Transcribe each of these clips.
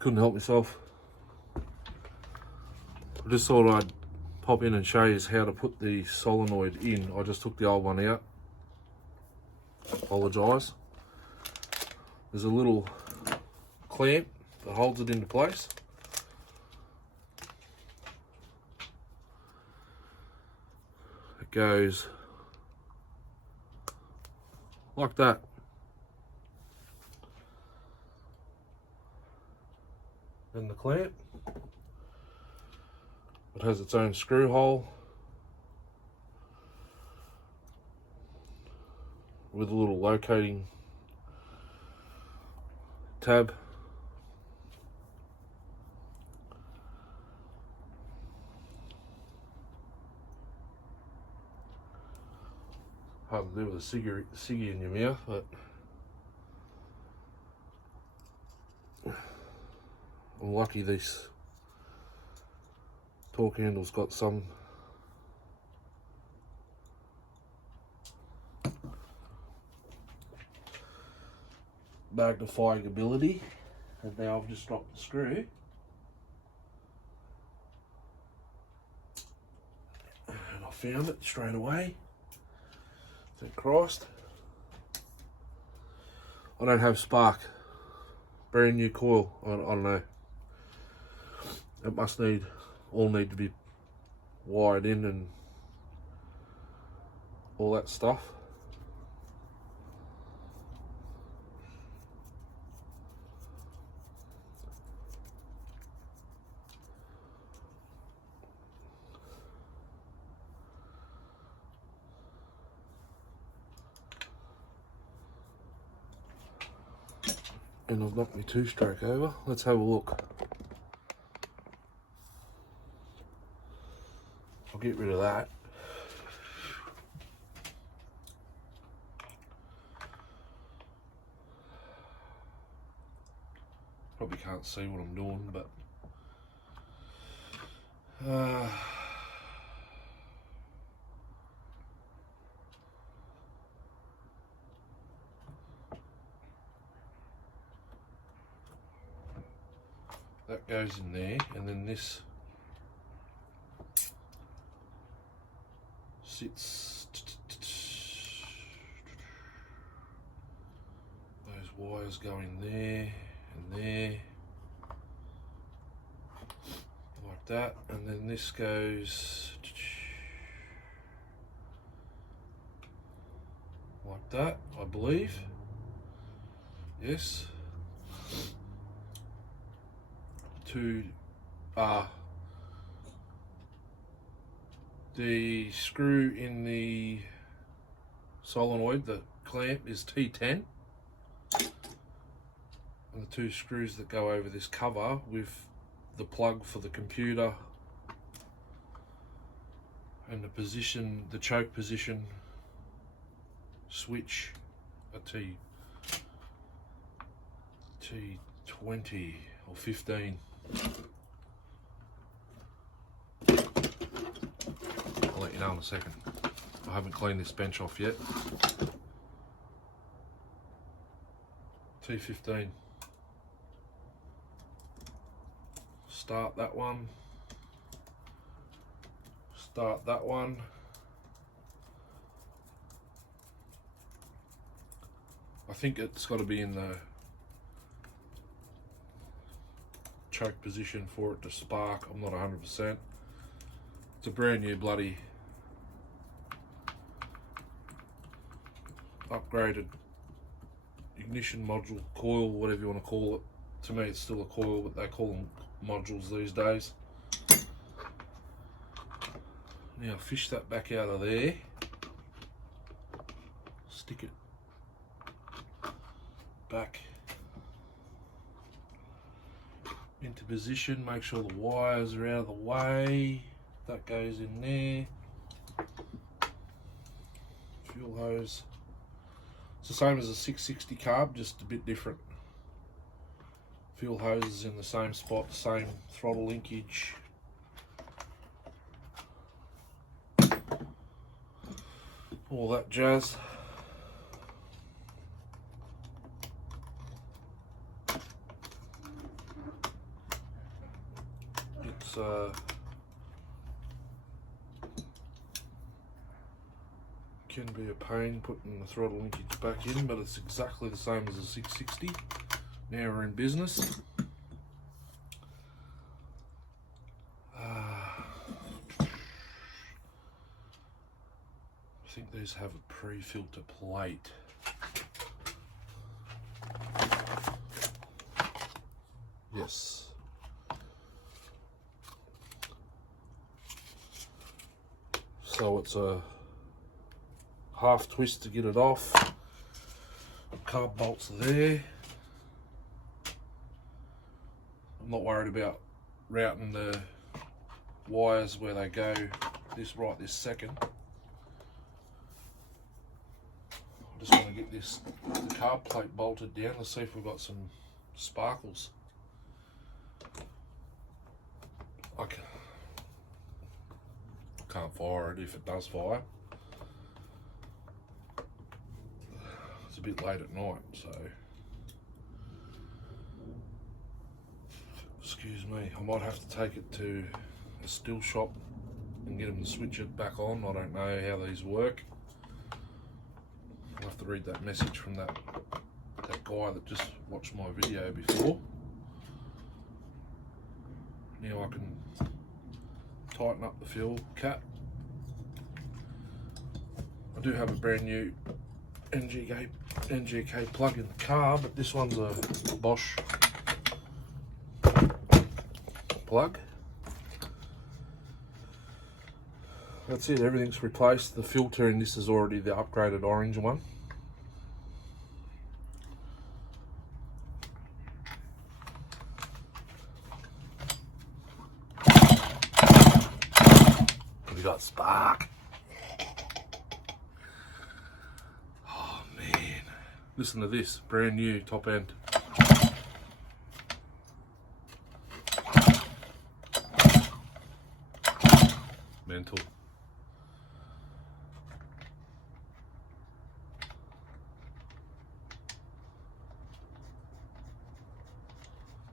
Couldn't help myself. I just thought I'd pop in and show you how to put the solenoid in. I just took the old one out. Apologise. There's a little clamp that holds it into place. It goes like that. And the clamp, it has its own screw hole with a little locating tab. Hard to do with a ciggy in your mouth, but I'm lucky this torque handle's got some magnifying ability. And now I've just dropped the screw. And I found it straight away. Thank Christ. I don't have spark. Brand new coil. I don't know. It must all need to be wired in and all that stuff. And I've knocked my two-stroke over. Let's have a look. I'll get rid of that. Probably can't see what I'm doing, but that goes in there, and then this sits. Those wires go in there and there, like that, and then this goes like that, I believe. Yes. To the screw in the solenoid, the clamp, is T10, and the two screws that go over this cover with the plug for the computer and the position, the choke position switch, a T20 or 15. I'll let you know in a second. I haven't cleaned this bench off yet. T15. Start that one. Start that one. I think it's got to be in the choke position for it to spark. I'm not 100%. It's a brand new bloody upgraded ignition module, coil, whatever you want to call it. To me it's still a coil, but they call them modules these days. Now fish that back out of there, stick it back into position, make sure the wires are out of the way. That goes in there. Fuel hose. It's the same as a 660 carb, just a bit different. Fuel hose is in the same spot, same throttle linkage. All that jazz. can be a pain putting the throttle linkage back in, but it's exactly the same as a 660. Now we're in business. I think these have a pre-filter plate. Yes. So it's a half twist to get it off. Carb bolts are there. I'm not worried about routing the wires where they go this second. I just want to get the carb plate bolted down. Let's see if we've got some sparkles. I can't fire it if it does fire. It's a bit late at night, so excuse me. I might have to take it to a Stihl shop and get them to switch it back on. I don't know how these work. I'll have to read that message from that guy that just watched my video before. Now I can tighten up the fuel cap. I do have a brand new NGK plug in the car, but this one's a Bosch plug. That's it, everything's replaced. The filter in this is already the upgraded orange one. We got spark. Oh man, listen to this, brand new top end. Mental.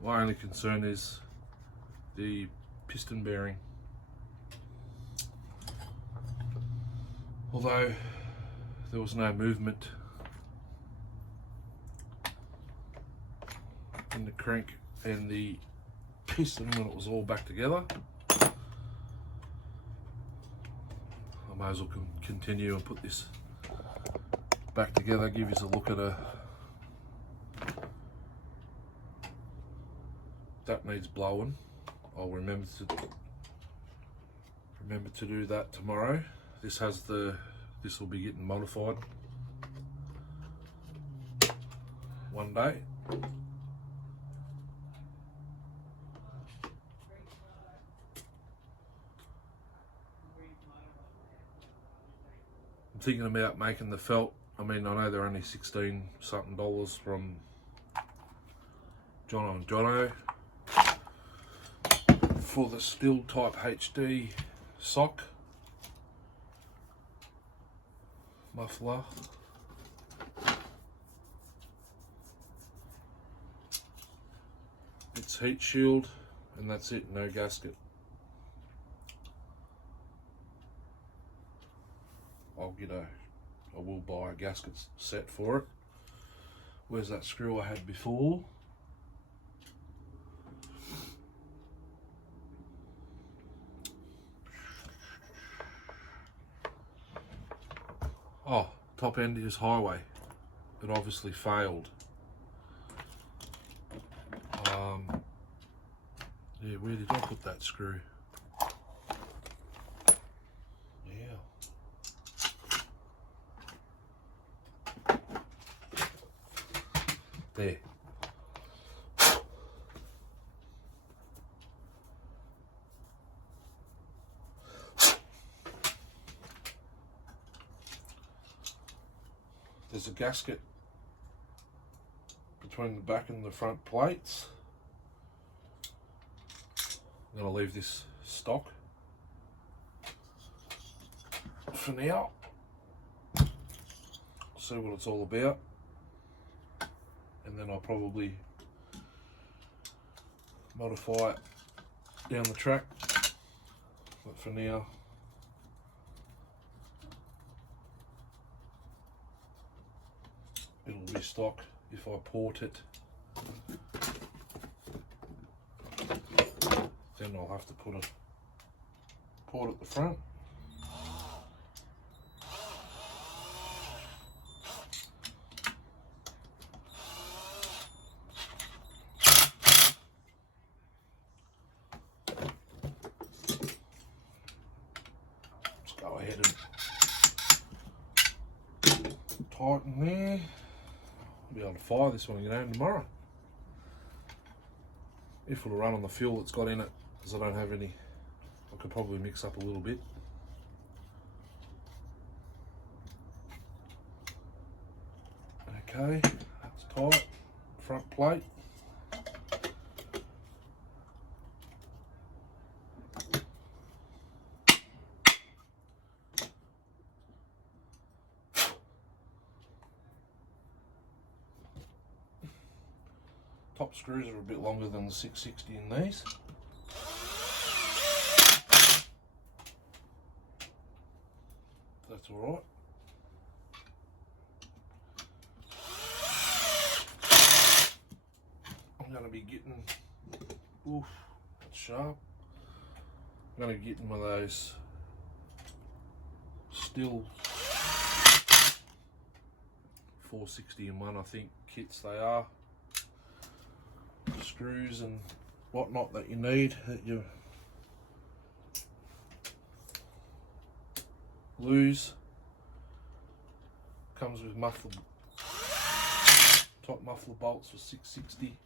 My only concern is the piston bearing. Although there was no movement in the crank and the piston when it was all back together, I may as well continue and put this back together, give you a look at that needs blowing. I'll remember to do that tomorrow. This will be getting modified one day. I'm thinking about making the felt. I mean, I know they're only 16 something dollars from John and Jono for the Stihl type HD sock muffler. It's heat shield and that's it, no gasket. I will buy a gasket set for it. Where's that screw I had before? Oh, top end is highway. It obviously failed. Yeah, where did I put that screw? Yeah. There. There's a gasket between the back and the front plates. I'm going to leave this stock for now. See what it's all about, and then I'll probably modify it down the track, but for now it'll be stock if I port it. Then I'll have to put a port at the front. Let's go ahead and tighten there. I'll be able to fire this when I get home tomorrow. If it'll run on the fuel it's got in it, because I don't have any. I could probably mix up a little bit. Okay, that's tight. Front plate. Top screws are a bit longer than the 660 in these. That's alright. I'm going to be getting, oof, that's sharp. I'm going to be getting one of those Stihl 460-in-1, I think, kits they are. Screws and whatnot that you need, that you lose. Comes with muffler, top muffler bolts for 660.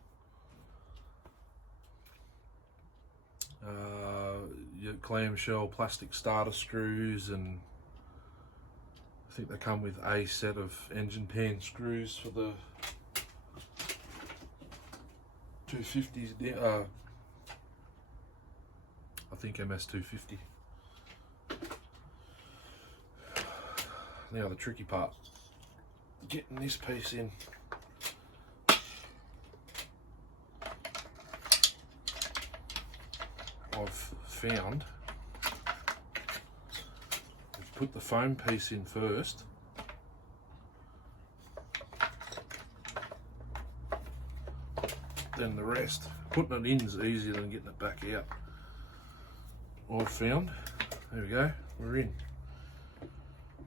Your clamshell plastic starter screws, and I think they come with a set of engine pan screws for the 250s. I think MS250. Now the tricky part, getting this piece in. I've found, put the foam piece in first. Then the rest. Putting it in is easier than getting it back out. I've found. There we go, we're in.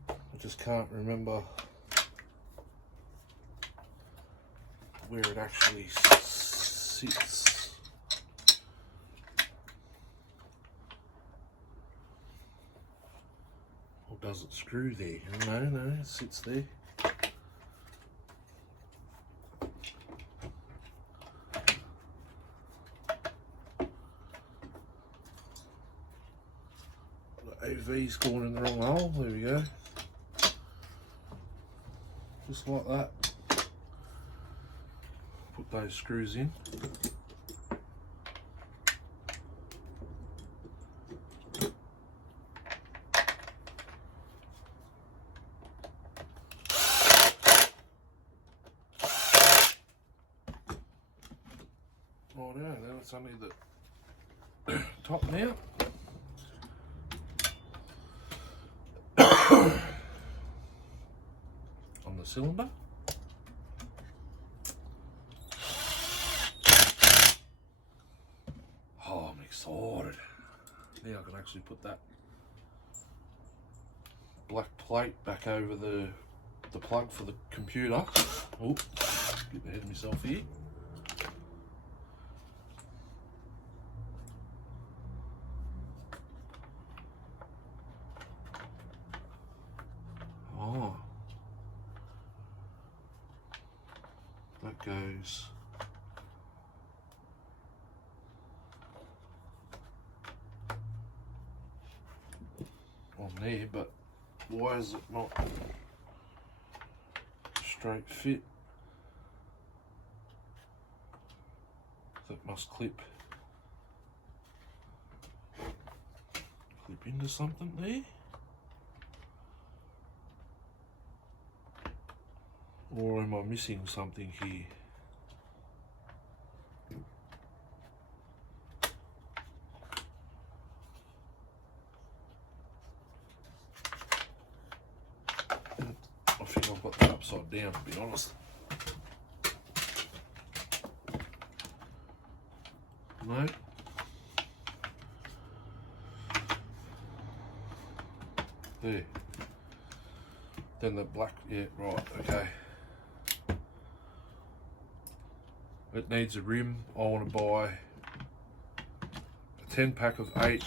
I just can't remember where it actually sits. Or does it screw there? No, it sits there. AV's going in the wrong hole. There we go. Just like that. Put those screws in. Righto, now it's only the top now. On the cylinder. Oh, I'm excited. Now I can actually put that black plate back over the plug for the computer. Oh, getting ahead of myself here. Oh, that goes on there, but why is it not straight fit? That must clip into something there. Or am I missing something here? down, to be honest. No. There. Then the black, yeah, right, okay. It needs a rim. I want to buy a 10 pack of 8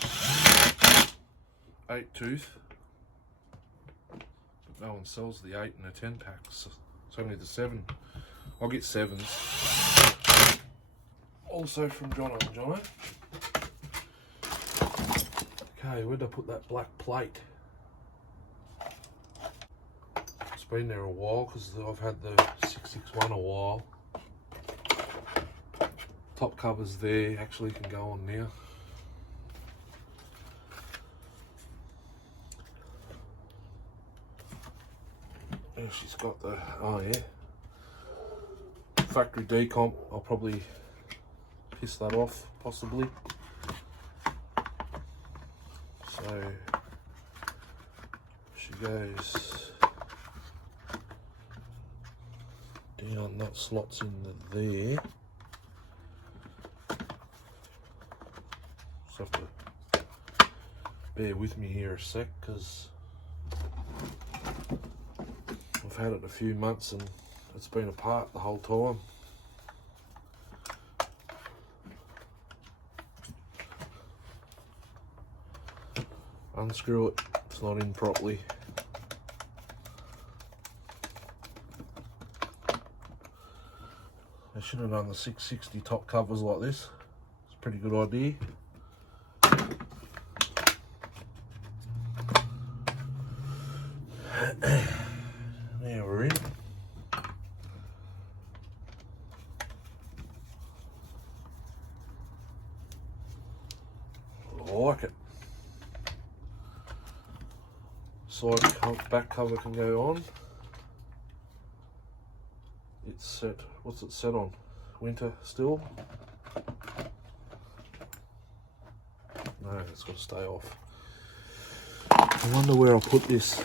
tooth. But no one sells the 8 in a 10 pack. So it's only the 7. I'll get 7s. Also from Jono and Jono. Okay, where'd I put that black plate? It's been there a while because I've had the 661 a while. Top covers there actually can go on now. And she's got the, oh yeah, factory decomp. I'll probably piss that off possibly. So she goes down, that slots in there. Just have to bear with me here a sec because I've had it a few months and it's been apart the whole time. Unscrew it, it's not in properly. I should have done the 660 top covers like this. It's a pretty good idea. Now we're in. I like it. Side back cover can go on. It's set, what's it set on? Winter still? No, it's got to stay off. I wonder where I'll put this. I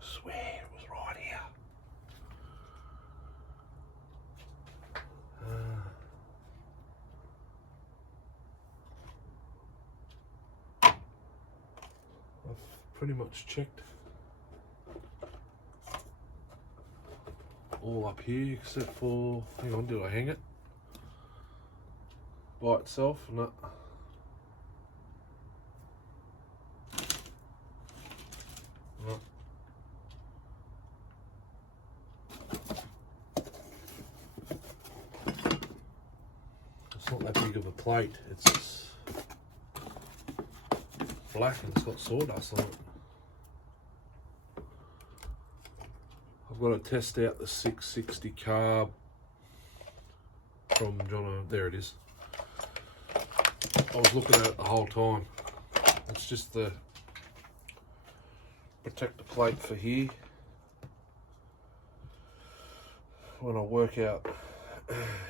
swear it was right here. I've pretty much checked all up here except for, hang on, did I hang it by itself? No. No. It's not that big of a plate, it's black and it's got sawdust on it. I've got to test out the 660 carb from Jono. There it is. I was looking at it the whole time. It's just the protector plate for here. When I work out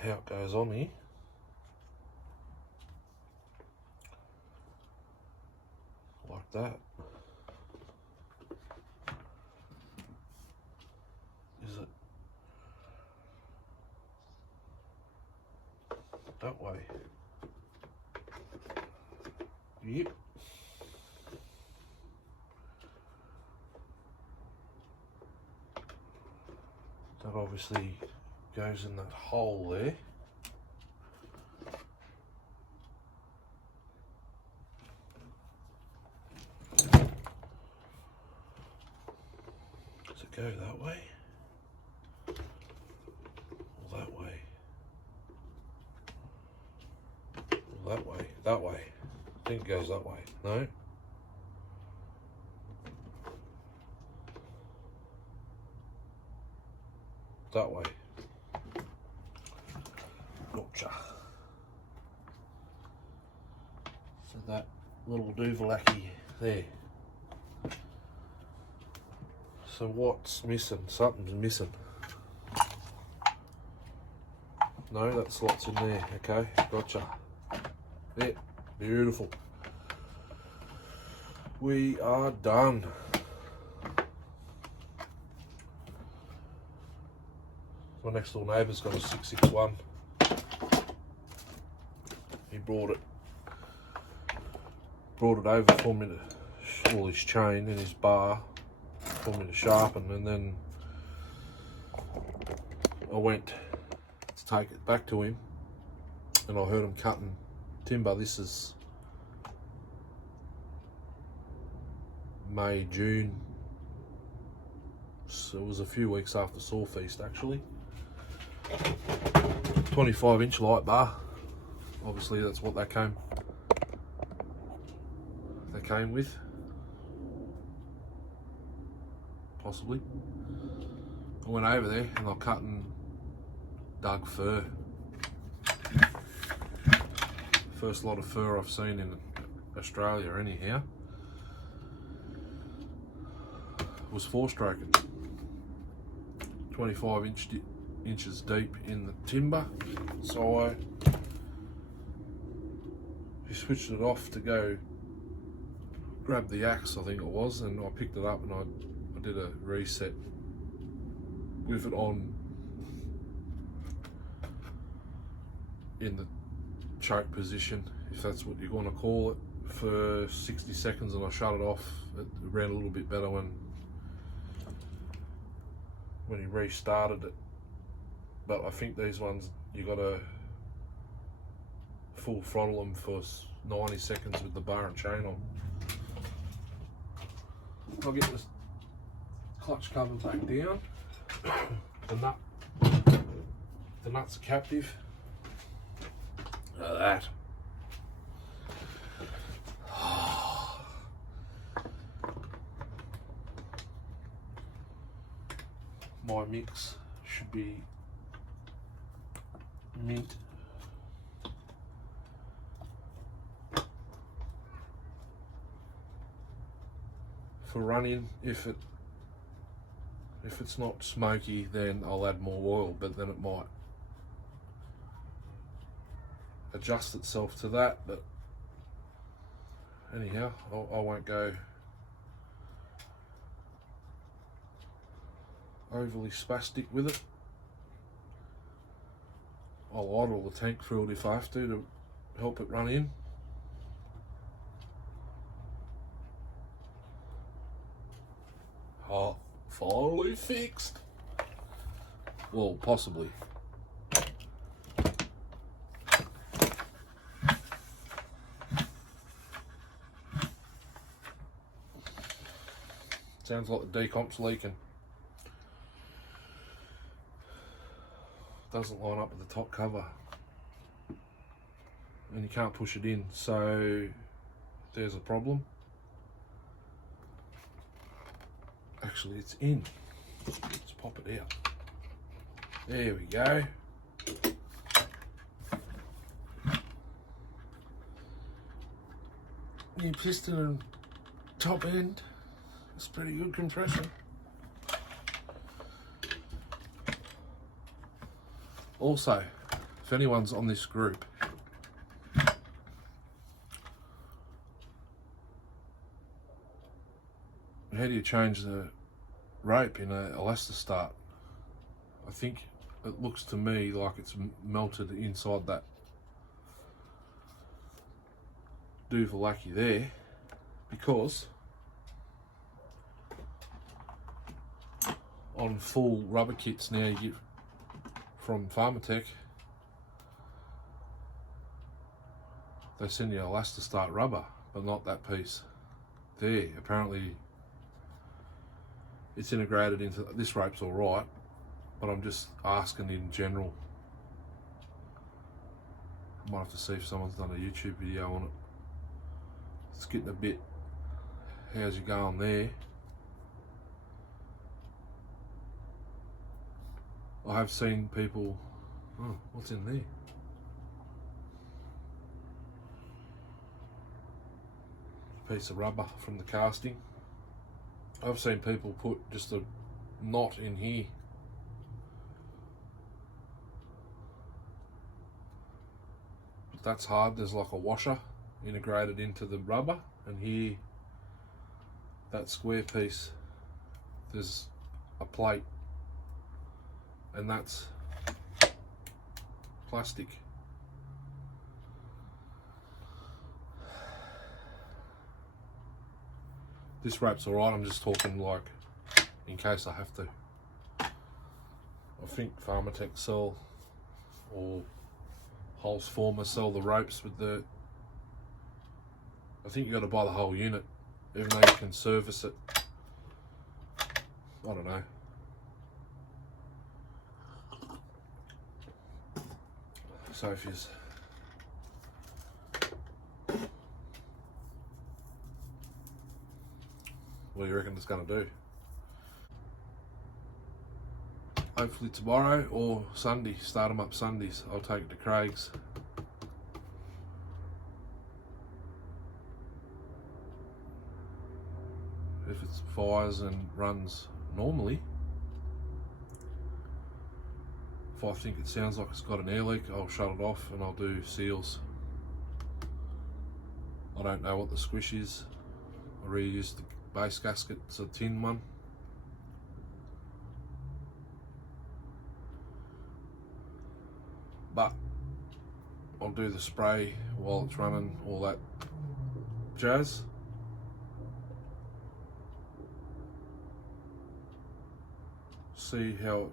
how it goes on here. Like that. Is it that way? Yep. That obviously goes in that hole there. Does it go that way? Or that way? Or that way? That way. I think it goes that way. No? That way. Gotcha. So that little doovalaki there. So what's missing? Something's missing. No, that slot's in there. Okay, gotcha. There, beautiful. We are done. My next door neighbour's got a 661. He brought it over for me to, all his chain and his bar for me to sharpen, and then I went to take it back to him and I heard him cutting timber. This is May, June, so it was a few weeks after Saw Feast actually. 25-inch light bar, obviously that's what they came with, possibly. I went over there and I cut and dug fir. First lot of fir I've seen in Australia anyhow. It was 4-stroking, 25 inches deep in the timber. So I switched it off to go grab the axe, I think it was, and I picked it up and I did a reset with it on in the choke position, if that's what you're going to call it, for 60 seconds, and I shut it off. It ran a little bit better when he restarted it. But I think these ones, you got to full throttle them for 90 seconds with the bar and chain on. I'll get this clutch cover back down. The nuts are captive. Look at that. My mix should be mint. For running, if it's not smoky, then I'll add more oil, but then it might adjust itself to that. But anyhow, I won't go overly spastic with it. I'll idle the tank through it if I have to help it run in. Oh, finally fixed. Well, possibly. Sounds like the decomp's leaking. Doesn't line up with the top cover. And you can't push it in, so there's a problem. Actually, it's in. Let's pop it out. There we go. New piston and top end. That's pretty good compression. Also, if anyone's on this group, how do you change the rope in an Elastistar? I think it looks to me like it's melted inside that doovalaki there, because on full rubber kits now you get from Pharmatech, they send you Elastistar rubber, but not that piece there. Apparently it's integrated into this rope's all right, but I'm just asking in general. I might have to see if someone's done a YouTube video on it. It's getting a bit, how's you going there? I have seen people, oh, what's in there? A piece of rubber from the casting. I've seen people put just a knot in here. But that's hard. There's like a washer integrated into the rubber, and here, that square piece, there's a plate, and that's plastic. This rope's alright, I'm just talking like in case I have to. I think Pharmatech sell, or Holes Former sell the ropes with the, I think you got to buy the whole unit, even though you can service it. I don't know. Sophia's. What do you reckon it's going to do? Hopefully tomorrow or Sunday, start them up Sundays. I'll take it to Craig's. If it fires and runs normally, if I think it sounds like it's got an air leak, I'll shut it off and I'll do seals. I don't know what the squish is. I reused the base gasket, it's a tin one. But I'll do the spray while it's running, all that jazz. See how it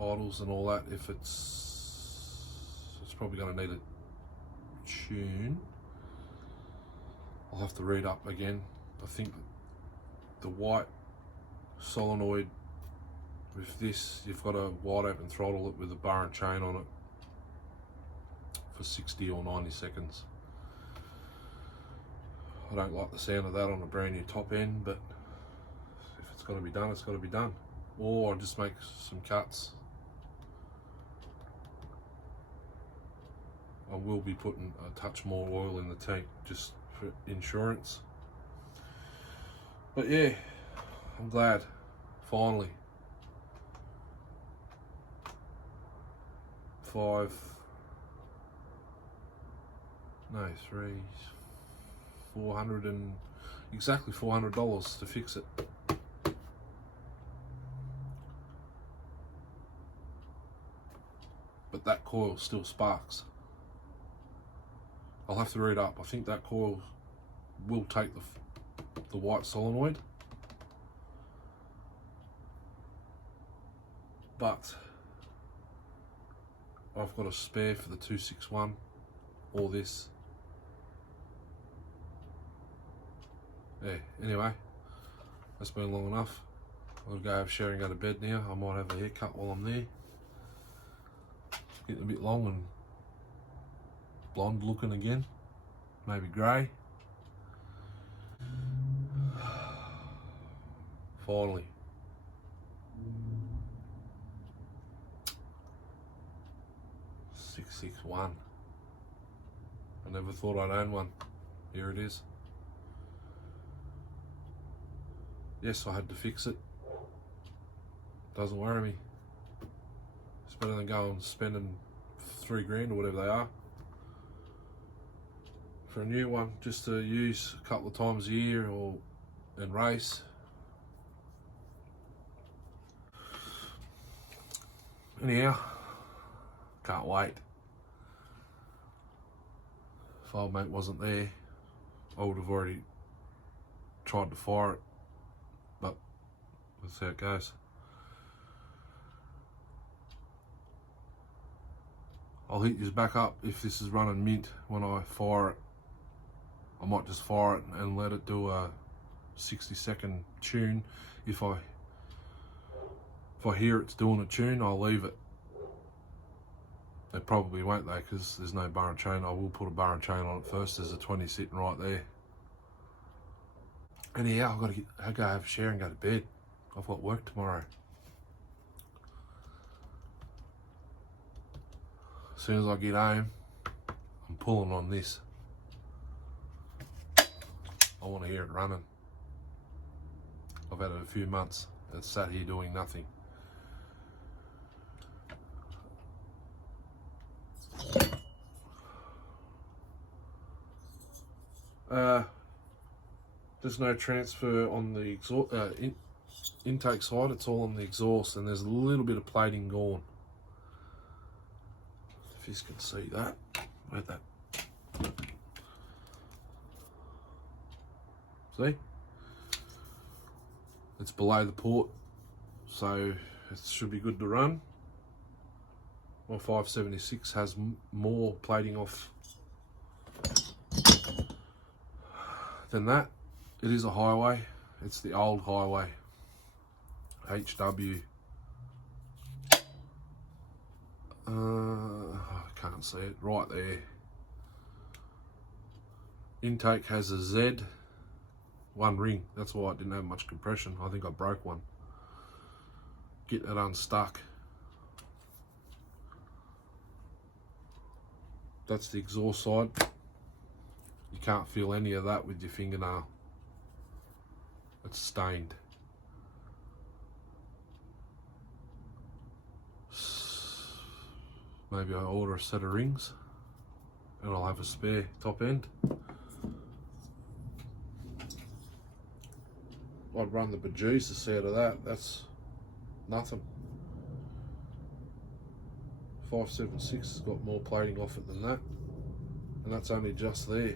idles and all that. If it's probably going to need a tune. I'll have to read up again. I think the white solenoid with this, you've got to wide open throttle it with a bar and chain on it for 60 or 90 seconds. I don't like the sound of that on a brand new top end, but if it's got to be done, it's got to be done. Or I'll just make some cuts. I will be putting a touch more oil in the tank just for insurance. But yeah, I'm glad, finally. 400 and exactly $400 to fix it. But that coil still sparks. I'll have to read up. I think that coil will take the white solenoid, but I've got a spare for the 261 or this. Yeah, anyway, that's been long enough. I'll go have Sharon go to bed now. I might have a haircut while I'm there. Getting a bit long and blonde looking again, maybe grey. Finally. .661. I never thought I'd own one. Here it is. Yes, I had to fix it. Doesn't worry me. It's better than going spending $3 grand or whatever they are for a new one just to use a couple of times a year and race. Anyhow, can't wait. If old mate wasn't there, I would have already tried to fire it, but that's how it goes. I'll hit you back up if this is running mint when I fire it. I might just fire it and let it do a 60-second tune. If I hear it's doing a tune, I'll leave it. It probably won't though, because there's no bar and chain. I will put a bar and chain on it first. There's a 20 sitting right there. Anyhow, I've got to go have a shower and go to bed. I've got work tomorrow. As soon as I get home, I'm pulling on this. I want to hear it running. I've had it a few months. It's sat here doing nothing. There's no transfer on the exhaust, intake side. It's all on the exhaust, and there's a little bit of plating gone. If you can see that. Where'd that? See? It's below the port, so it should be good to run. My 576 has more plating off than that. It is a highway. It's the old highway. HW. I can't see it. Right there. Intake has a Z. One ring. That's why it didn't have much compression. I think I broke one. Get that unstuck. That's the exhaust side. You can't feel any of that with your fingernail. It's stained. Maybe I order a set of rings and I'll have a spare top end. I'd run the bejesus out of that. That's nothing. 576 has got more plating off it than that, and that's only just there.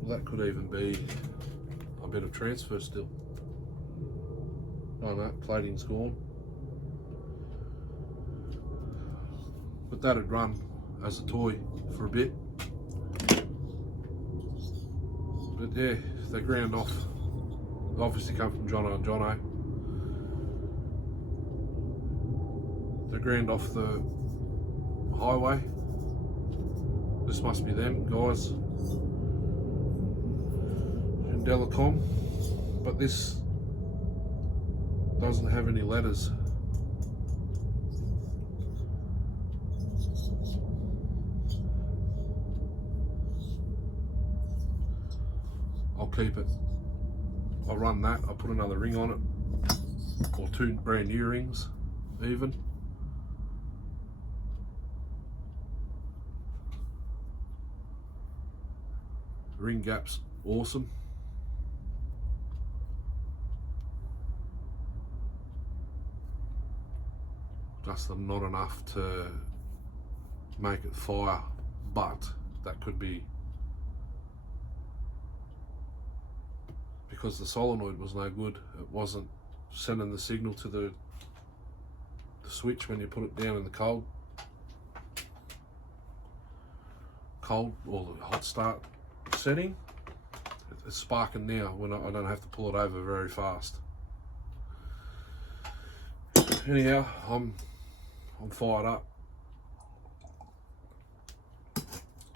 Well, that could even be a bit of transfer still. Oh no, plating's gone. But that'd run as a toy for a bit. But yeah, they ground off. They obviously come from Jono and Jono. They ground off the highway. This must be them guys in Delicom, but this doesn't have any letters. I'll keep it. I'll run that. I'll put another ring on it, or 2 brand new rings even. Ring gap's awesome. Just not enough to make it fire, but that could be because the solenoid was no good. It wasn't sending the signal to the switch when you put it down in the cold or the hot start setting. It's sparking now when I don't have to pull it over very fast. Anyhow, I'm fired up.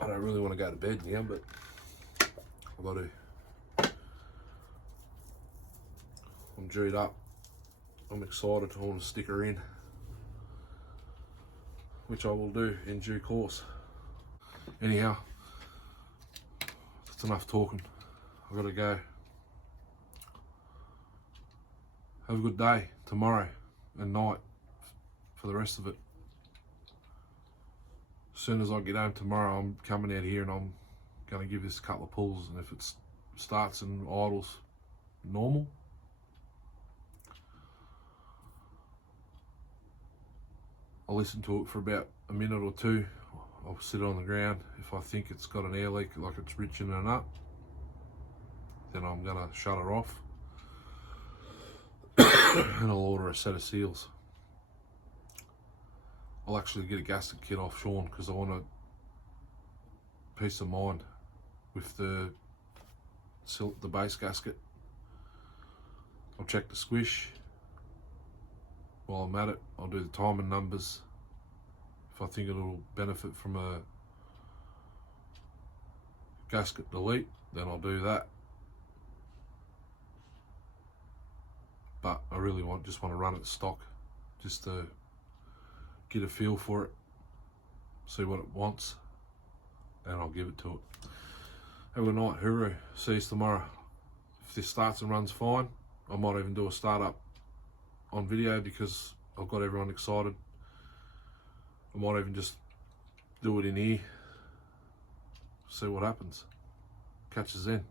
I don't really want to go to bed now, but I've got to. I'm G'd up. I'm excited. I want to stick her in, which I will do in due course. Anyhow, that's enough talking. I've got to go. Have a good day tomorrow and night for the rest of it. As soon as I get home tomorrow, I'm coming out here and I'm going to give this a couple of pulls, and if it starts and idles normal, I'll listen to it for about a minute or two. I'll sit it on the ground. If I think it's got an air leak, like it's richening up, then I'm going to shut her off and I'll order a set of seals. I'll actually get a gasket kit off Sean because I want a peace of mind with the base gasket. I'll check the squish while I'm at it. I'll do the timing numbers. If I think it'll benefit from a gasket delete, then I'll do that. But I really just want to run it stock, just to get a feel for it, see what it wants, and I'll give it to it. Have a good night, hooroo. See you tomorrow. If this starts and runs fine, I might even do a startup on video because I've got everyone excited. I might even just do it in here, see what happens. Catch us then.